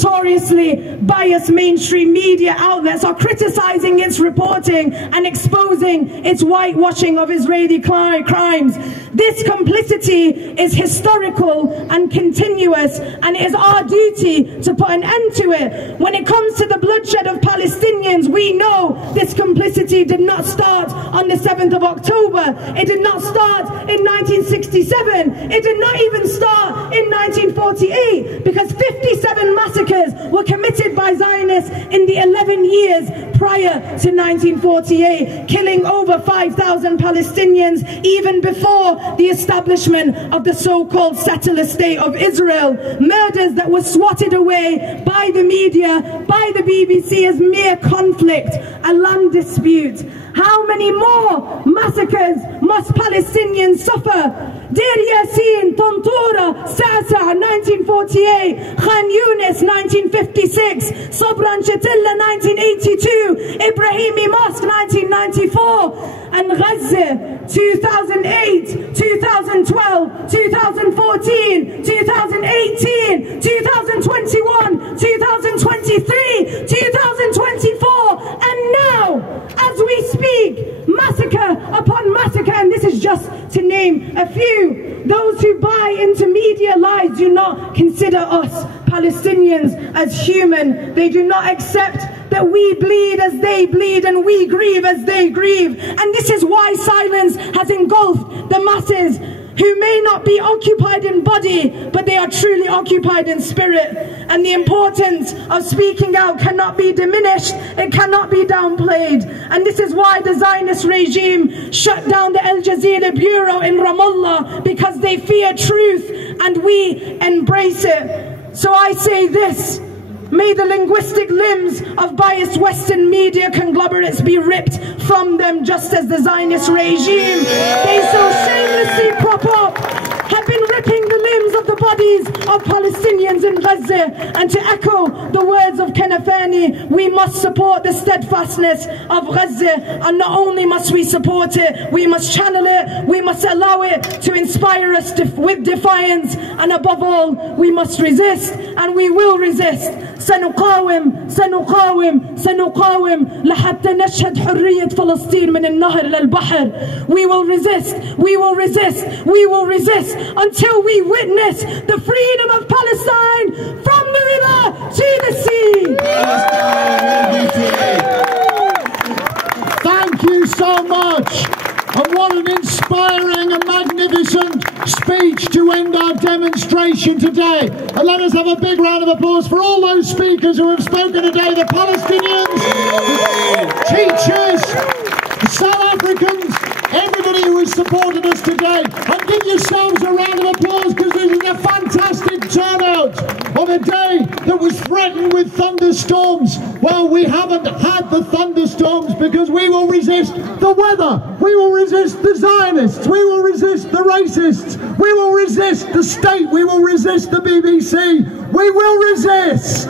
notoriously biased mainstream media outlets are criticizing its reporting and exposing its whitewashing of Israeli crimes. This complicity is historical and continuous, and it is our duty to put an end to it. When it comes to the bloodshed of Palestinians, we know this complicity did not start on the 7th of October. It did not start in 1967. It did not even start in 1948, because 57 massacres were committed by Zionists in the 11 years prior to 1948, killing over 5,000 Palestinians even before the establishment of the so-called settler state of Israel. Murders that were swatted away by the media, by the BBC as mere conflict, a land dispute. How many more massacres must Palestinians suffer? Deir Yassin, Tantura, Sa'sa, 1948, Khan Yunis, 1956, Sobran Shatilla, 1982, Ibrahimi Mosque, 1994, and Gaza, 2008, 2012, 2014, 2018, 2021, 2023, 2024, and now, as we speak, massacre upon massacre, and this is just to name a few. Those who buy into media lies do not consider us Palestinians as human. They do not accept that we bleed as they bleed and we grieve as they grieve. And this is why silence has engulfed the masses, who may not be occupied in body, but they are truly occupied in spirit. And the importance of speaking out cannot be diminished, it cannot be downplayed. And this is why the Zionist regime shut down the Al Jazeera bureau in Ramallah, because they fear truth and we embrace it. So I say this: may the linguistic limbs of biased Western media conglomerates be ripped from them, just as the Zionist regime they so shamelessly prop up have been ripping the limbs of the bodies of Palestinians in Gaza. And to echo the words of Kanafani, we must support the steadfastness of Gaza, and not only must we support it, we must channel it, we must allow it to inspire us with defiance, and above all, we must resist, and we will resist. سنقاوم سنقاوم سنقاوم لحتى نشهد حرية فلسطين من النهر للبحر. We will resist, we will resist, we will resist until we witness the freedom of Palestine from the river to the sea. Thank you so much. And what an inspiring and magnificent speech to end our demonstration today. And let us have a big round of applause for all those speakers who have spoken today, the Palestinians, the teachers, the South Africans, everybody who has supported us today. And give yourselves a round of applause, because this is a fantastic turnout on a day that was threatened with thunderstorms. Well, we haven't had the thunderstorms because we will resist the weather, we will resist the Zionists, we will resist the racists, we will resist the state, we will resist the BBC, we will resist.